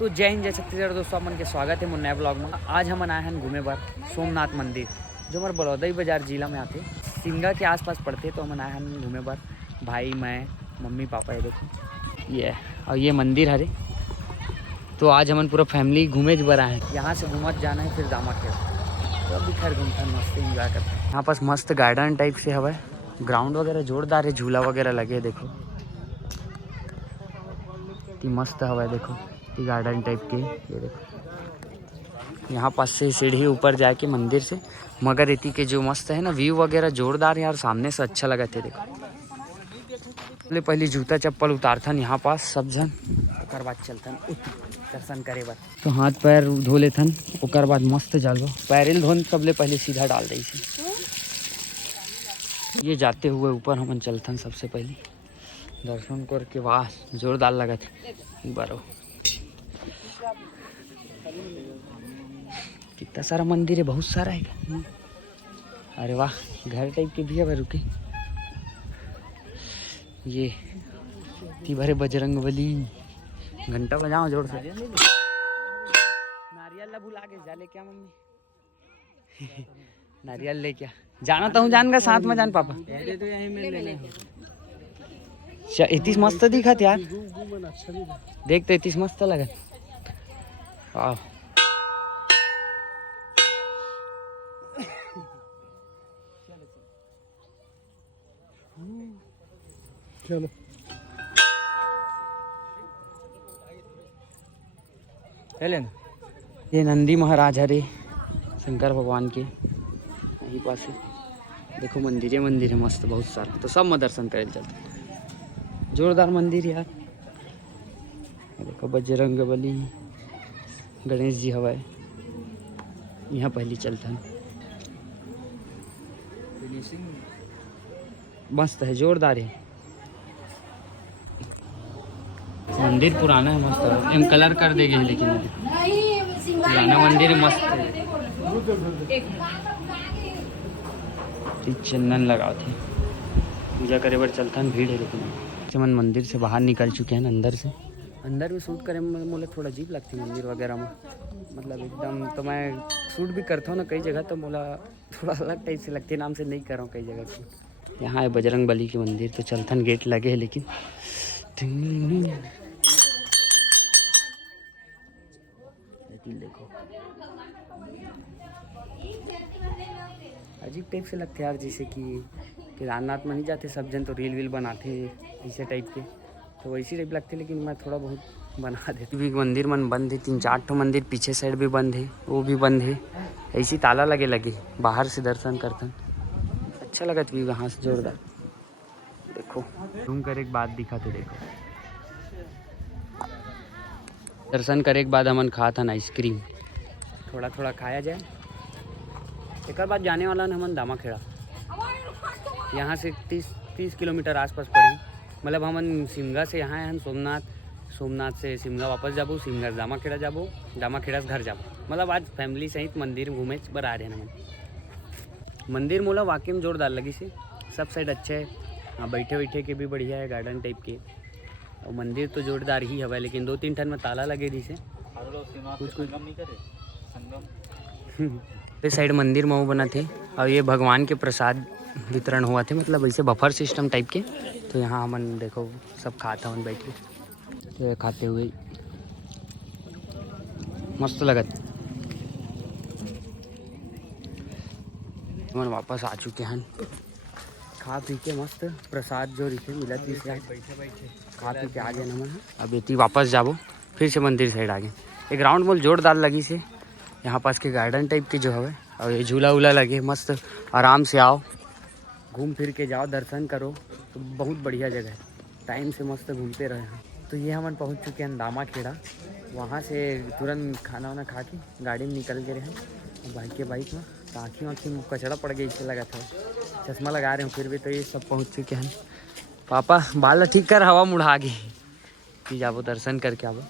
तो जय हिंद जय छत्तीसगढ़ दोस्तों, अपन के स्वागत है मुन्ना ब्लॉग में। आज हम आए हैं घूमे बार सोमनाथ मंदिर जो हमारे बड़ौदा बाजार जिला में आते सिंगा के आसपास पड़ते। तो हम आए हैं घूमे बार, भाई मैं मम्मी पापा। ये देखो ये और ये मंदिर हरे। तो आज हम पूरा फैमिली घूमे बार आए हैं। यहाँ से घूमत जाना है फिर दामाखेड़ा। तो अभी खैर घूमता मस्त इंजॉय करते हैं। यहाँ पास मस्त गार्डन टाइप से हवा, ग्राउंड वगैरह जोरदार है, झूला वगैरह लगे। देखो मस्त हवा है, देखो गार्डन टाइप के। ये देखो यहाँ पास से सीढ़ी ऊपर जाके मंदिर से मगर इतनी के जो मस्त है ना, व्यू वगैरह जोरदार है यार। सामने से अच्छा लगा थे। देखो पहले जूता चप्पल उतारथन यहाँ पास सब जन, ओकर बाद चलथन दर्शन करे बाद। तो हाथ पैर धो लेथन, ओकर बाद मस्त जालबो पैरेल धोन सबले पहले सीधा डाल दी से। ये जाते हुए ऊपर हम चलथन सबसे पहले दर्शन करके। वाह जोरदार लगा था बारो। कितना सारा मंदिर है, बहुत सारा है। अरे वाह घर टाइप के भी है। रुके ये भरे बजरंगबली घंटा बजाओ जोर से। नारियल ला भुला के जा ले क्या मम्मी? नारियल ले क्या जाना तो हूँ, जान का साथ में जान पापा। इतनी मस्त दिखा यार, देख तो इतनी मस्त लगा। चलो चले ना। ये नंदी महाराज हरे शंकर भगवान के यहीं पास है। देखो मंदिर है मस्त बहुत सारा। तो सब में दर्शन करे चलते, जोरदार मंदिर यार। देखो बजरंगबली गणेश जी हवा है यहाँ पहली चलता। मस्त है, जोरदार है। मंदिर पुराना है, मस्त है। हम कलर कर देंगे लेकिन पुराना मंदिर मस्त है। चंदन लगाओ थे पूजा करे बार चलता भीड़ है। लेकिन मन मंदिर से बाहर निकल चुके हैं। अंदर में शूट करे में मुझे थोड़ा अजीब लगती है मंदिर वगैरह में, मतलब एकदम। तो मैं शूट भी करता हूँ ना कई जगह, तो मोला थोड़ा अलग टाइप से लगती है, नाम से नहीं कर रहा हूँ कई जगह शूट। यहाँ है बजरंग बली के मंदिर। तो चलथन गेट लगे है लेकिन देखो अजीब टाइप से लगते यार, जैसे कि केदारनाथ में नहीं जाते सब जन तो रील वील बनाते ऐसे टाइप के, तो वैसी टाइप लगते। लेकिन मैं थोड़ा बहुत बना देती। भी मंदिर मन बंद है, 3-4 ठो मंदिर पीछे साइड भी बंद है, वो भी बंद है। ऐसी ताला लगे बाहर से दर्शन करते। अच्छा लगा भी वहाँ से जोरदार। देखो घूम कर एक बात दिखाते। देखो दर्शन करे के बाद हमन खा था आइसक्रीम, थोड़ा खाया जाए। एक बाद जाने वाला न हमन दामाखेड़ा। यहाँ से 30 किलोमीटर आसपास पड़ी। मतलब हमन सिमगा से यहाँ हैं सोमनाथ से सिमगा वापस जाबो, सिमगा दामाखेड़ा जाबो, दामाखेड़ा से घर जाबो। मतलब आज फैमिली सहित मंदिर घूमे बर आ रहे हैं हमन। मंदिर मोला वाकई में जोरदार लगी से, सब साइड अच्छा है। हाँ बैठे के भी बढ़िया है, गार्डन टाइप के। और मंदिर तो जोरदार ही हवा, लेकिन 2-3 ठन में ताला लगे दी से कुछ इस साइड मंदिर में वो बना थे। और ये भगवान के प्रसाद वितरण हुआ थे, मतलब ऐसे बफर सिस्टम टाइप के। तो यहाँ हमन देखो सब खाता हमन बैठ के, तो खाते हुए मस्त लगत। हमन वापस आ चुके हैं, खा पी के मस्त प्रसाद जो रिथे मिला थी खा पी के आ गए हमन। अब इतनी वापस जाबो फिर से मंदिर साइड आ गए। एक ग्राउंड मोल जोरदार लगी से यहाँ पास के गार्डन टाइप के जो है। और ये झूला वूला लगे मस्त, आराम से आओ घूम फिर के जाओ, दर्शन करो। तो बहुत बढ़िया जगह है, टाइम से मस्त घूमते रहे हैं। तो ये हम पहुँच चुके हैं दामाखेड़ा। वहाँ से तुरंत खाना वाना खा के गाड़ी में निकल गए हैं बाइक में। तो आँखी में कचड़ा पड़ गई, इससे लगा था। चश्मा लगा रहे हूँ फिर भी। तो ये सब पहुँच चुके हैं। पापा बाल ठीक कर, हवा मुढ़ा गई कि जाबो दर्शन करके आवो।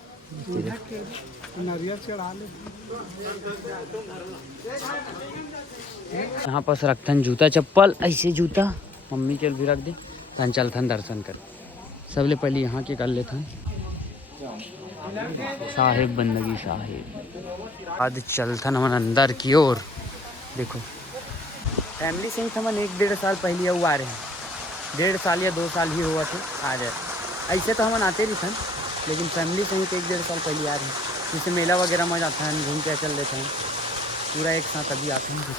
यहाँ पास रखथन जूता चप्पल, ऐसे जूता मम्मी के भी रख दे। तन चलथन दर्शन कर। सबले पहले यहाँ के कर लेथन। साहेब बंदगी साहेब। आज चलथन हमन अंदर की ओर। देखो फैमिली से ही हमन 1-1.5 साल पहले आ रहे हैं। 1.5 साल या 2 साल ही हुआ थे आ रहे। ऐसे तो हमन आते नहीं थे, लेकिन फैमिली से ही 1-1.5 साल पहले आ रहे हैं। जैसे मेला वगैरह में जाते हैं, घूम के चल देते हैं, पूरा एक साथ अभी आते हैं।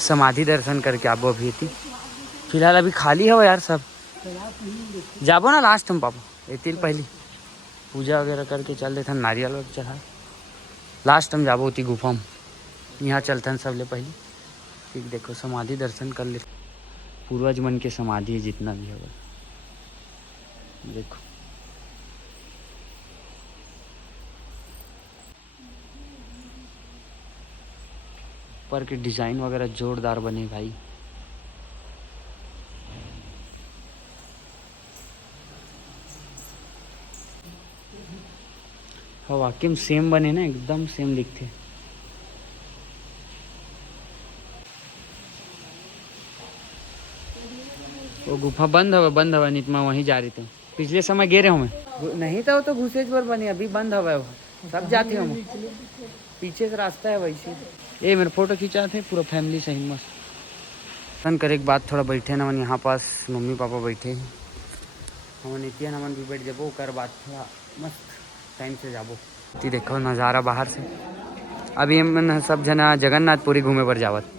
समाधि दर्शन करके आबो अभी थी। फिलहाल अभी खाली है यार सब। जाबो ना लास्ट हम पापा एतिल पहली पूजा वगैरह करके चल देते हैं, नारियल वगैरह चढ़ा लास्ट हम जाबो उती गुफा में। यहाँ चलते हैं सबले पहले। ठीक देखो समाधि दर्शन कर ले। पूर्वज मन के समाधि जितना भी होगा देखो। ऊपर के डिजाइन वगैरह जोरदार बने भाई। हाँ वाकई में सेम बने ना, एकदम सेम दिखते। वो गुफा बंद हवा नहीं तो मैं वहीं जा रही थी। पिछले समय गे रहे हूँ मैं, नहीं था वो तो घुसेज पर बने, अभी बंद हवा है वो, सब जाते हम। पीछे से रास्ता है वैसे। ये मेरे फोटो खींचा थे पूरा फैमिली से ही मस्त। दर्शन करे के बाद थोड़ा बैठे ना मन, यहाँ पास मम्मी पापा बैठे हैं। हम नित्य नमन भी बैठ जाबो, कर बाद थोड़ा मस्त टाइम से जाबो। देखो नज़ारा बाहर से। अभी हम सब जना जगन्नाथपुरी घूमे पर जावत।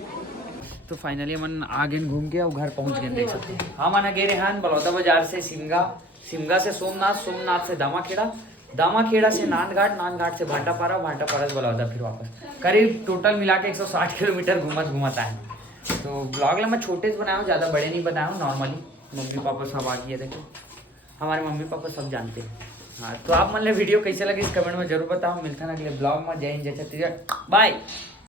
तो फाइनली मन आ गए घूम के और घर पहुंच गए देख सकते हैं। हाँ मन गे रहे बलौदा बाजार से सिमगा, सिमगा से सोमनाथ, सोमनाथ से दामाखेड़ा, दामाखेड़ा से नानघाट, नानघाट से भाटापारा, भाटापारा से बलौदा, फिर वापस करीब टोटल मिला के 160 किलोमीटर घूमत आए। तो ब्लॉग ला मैं छोटे से बनाया हूँ, ज़्यादा बड़े नहीं बनाया हूँ, नॉर्मली। मम्मी पापा सब आ गए, देखो हमारे मम्मी पापा सब जानते हैं। हाँ तो आप मतलब वीडियो कैसे लगे इस कमेंट में जरूर बताओ। मिलते हैं अगले ब्लॉग में। जय हिंद, जय छत्तीसगढ़, बाय।